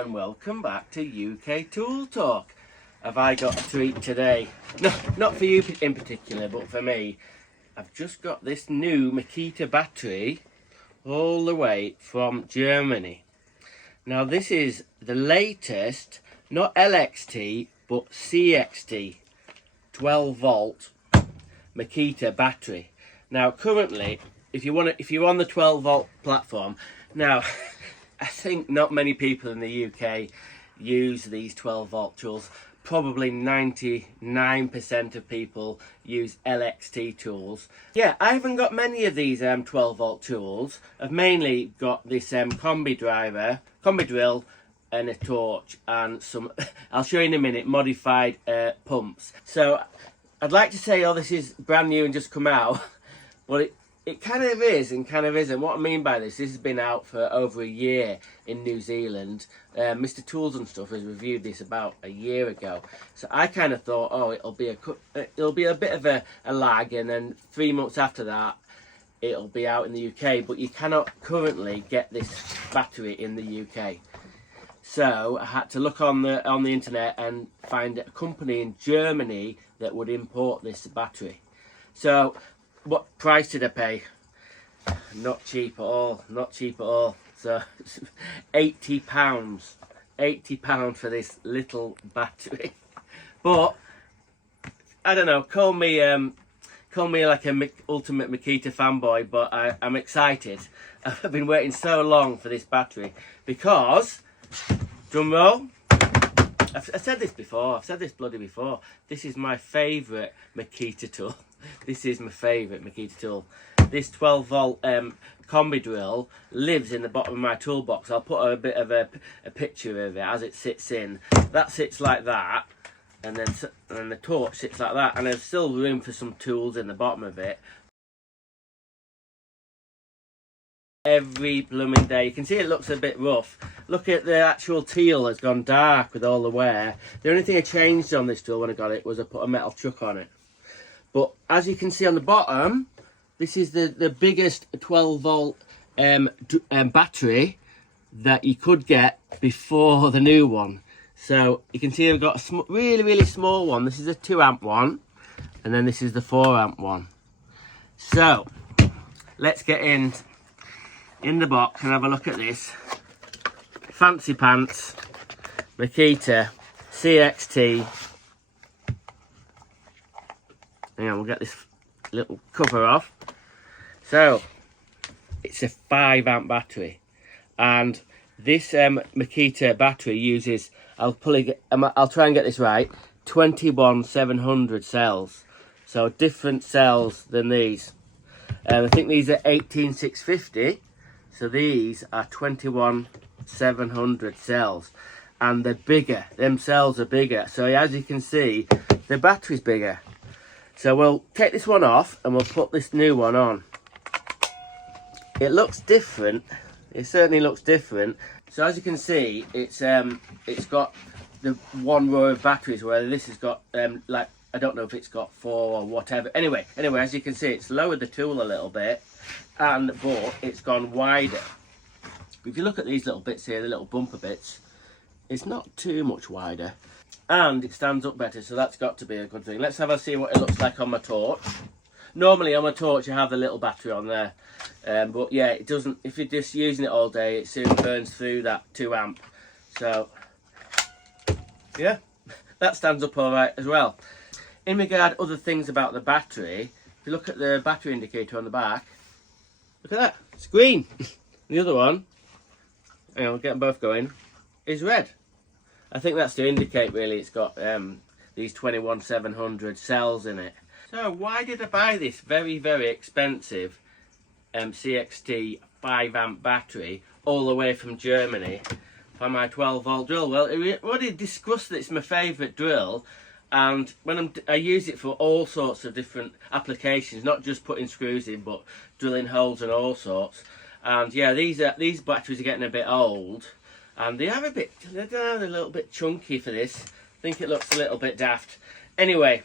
and welcome back to UK Tool Talk. Have I got a treat today? No, not for you in particular, but for me. I've just got this new Makita battery all the way from Germany. Now this is the latest, not LXT, but CXT 12 volt Makita battery. Now currently, if you're on the 12 volt platform, now I think not many people in the UK use these 12 volt tools. Probably 99% of people use LXT tools. Yeah, I haven't got many of these 12 volt tools. I've mainly got this combi drill and a torch and some, I'll show you in a minute, modified pumps. So I'd like to say, oh, this is brand new and just come out, but it kind of is and kind of isn't. What I mean by this has been out for over a year in New Zealand. Mr. Tools and Stuff has reviewed this about a year ago. So I kind of thought, oh, it'll be a bit of a lag, and then 3 months after that, it'll be out in the UK. But you cannot currently get this battery in the UK. So I had to look on the internet and find a company in Germany that would import this battery. So what price did I pay? Not cheap at all, not cheap at all. So £80, £80 for this little battery. But I don't know, call me like a ultimate Makita fanboy, but I'm excited. I've been waiting so long for this battery because, drum roll, I've said this before, I've said this bloody before, this is my favourite Makita tool. This is my favourite Makita tool. This 12 volt combi drill lives in the bottom of my toolbox. I'll put a bit of a picture of it as it sits in. That sits like that, and then the torch sits like that, and there's still room for some tools in the bottom of it. Every blooming day, you can see it looks a bit rough. Look at the actual teal has gone dark with all the wear. The only thing I changed on this tool when I got it was I put a metal chuck on it. But as you can see on the bottom, this is the biggest 12 volt battery that you could get before the new one. So you can see I've got a really small one. This is a 2 amp one, and then this is the 4 amp one. So let's get in the box and have a look at this. Fancy pants, Makita CXT. And we'll get this little cover off. So it's a 5 amp battery, and this Makita battery uses, I'll try and get this right, 21700 cells. So different cells than these. I think these are 18650. So these are 21700 cells, and they're bigger. Them cells are bigger. So as you can see, the battery's bigger. So we'll take this one off and we'll put this new one on. It looks different. It certainly looks different. So as you can see, it's got the one row of batteries, where this has got like, I don't know if it's got 4 or whatever. Anyway, as you can see, it's lowered the tool a little bit, but it's gone wider. If you look at these little bits here, the little bumper bits, it's not too much wider. And it stands up better, so that's got to be a good thing. Let's have a see what it looks like on my torch. Normally on my torch I have the little battery on there, but yeah, it doesn't. If you're just using it all day, it soon burns through that 2 amp. So yeah, that stands up all right as well. In regard to other things about the battery, if you look at the battery indicator on the back, look at that, it's green. The other one, and I'll get them both going, is red. I think that's to indicate really it's got these 21700 cells in it. So why did I buy this very expensive CXT 5 amp battery all the way from Germany for my 12 volt drill? Well, we already discussed that it's my favourite drill, and when I use it for all sorts of different applications, not just putting screws in, but drilling holes and all sorts. And yeah, these batteries are getting a bit old. And they are they're a little bit chunky for this. I think it looks a little bit daft. Anyway,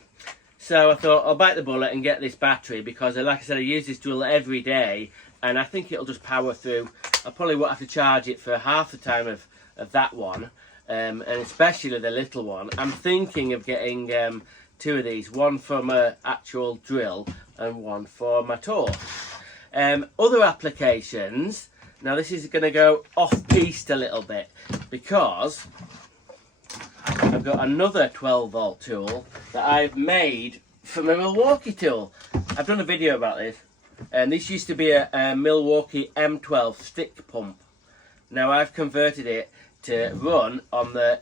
so I thought I'll bite the bullet and get this battery, because like I said, I use this drill every day, and I think it'll just power through. I probably won't have to charge it for half the time of of that one, and especially the little one. I'm thinking of getting 2 of these, one for my actual drill and one for my torch. Other applications, now this is going to go off-piste a little bit, because I've got another 12 volt tool that I've made from a Milwaukee tool. I've done a video about this, and this used to be a Milwaukee M12 stick pump. Now I've converted it to run on the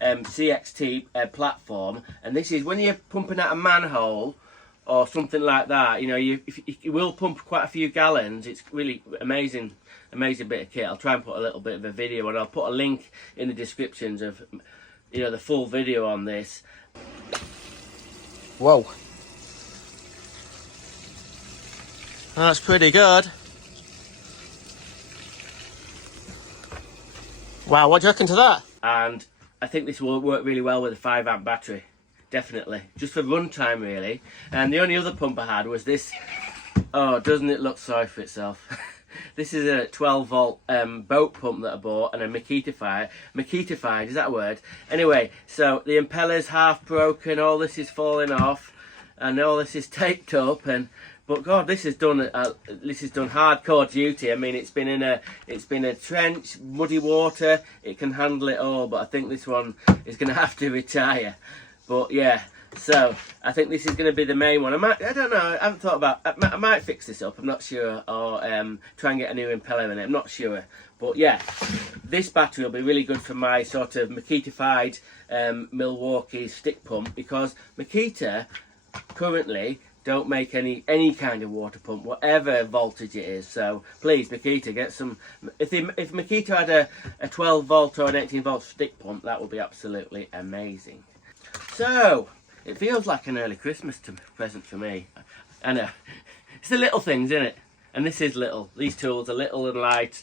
CXT platform, and this is when you're pumping out a manhole or something like that, you know, you will pump quite a few gallons. It's really amazing bit of kit. I'll try and put a little bit of a video, and I'll put a link in the descriptions of, you know, the full video on this. Whoa, that's pretty good. Wow, what do you reckon to that? And I think this will work really well with a 5 amp battery. Definitely. Just for run time, really. And the only other pump I had was this. Oh, doesn't it look sorry for itself? This is a 12 volt boat pump that I bought, and a makitified, is that a word? Anyway, so the impeller's half broken, all this is falling off, and all this is taped up, but God, this has done hardcore duty. I mean, it's been a trench, muddy water. It can handle it all, but I think this one is going to have to retire. But yeah, so I think this is going to be the main one. I don't know. I haven't thought about. I might fix this up. I'm not sure, or try and get a new impeller in it. I'm not sure. But yeah, this battery will be really good for my sort of Makita-fied Milwaukee stick pump, because Makita currently don't make any kind of water pump, whatever voltage it is. So please, Makita, get some. If Makita had a 12 volt or an 18 volt stick pump, that would be absolutely amazing. So it feels like an early Christmas present for me. I know. It's the little things, isn't it? And this is little. These tools are little and light,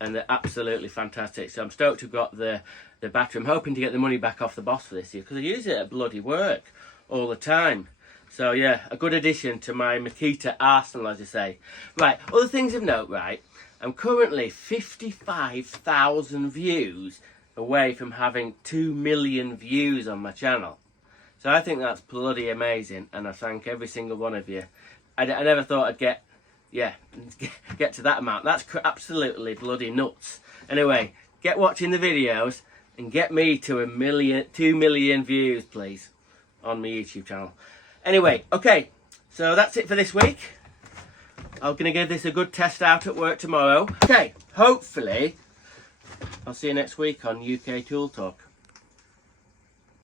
and they're absolutely fantastic. So I'm stoked to have got the battery. I'm hoping to get the money back off the boss for this year, because I use it at bloody work all the time. So yeah, a good addition to my Makita arsenal, as I say. Right, other things of note, right? I'm currently 55,000 views away from having 2 million views on my channel. So I think that's bloody amazing, and I thank every single one of you. I never thought I'd get to that amount. That's absolutely bloody nuts. Anyway, get watching the videos and get me to 2 million views, please, on my YouTube channel. Anyway, okay, so that's it for this week. I'm going to give this a good test out at work tomorrow. Okay, hopefully I'll see you next week on UK Tool Talk.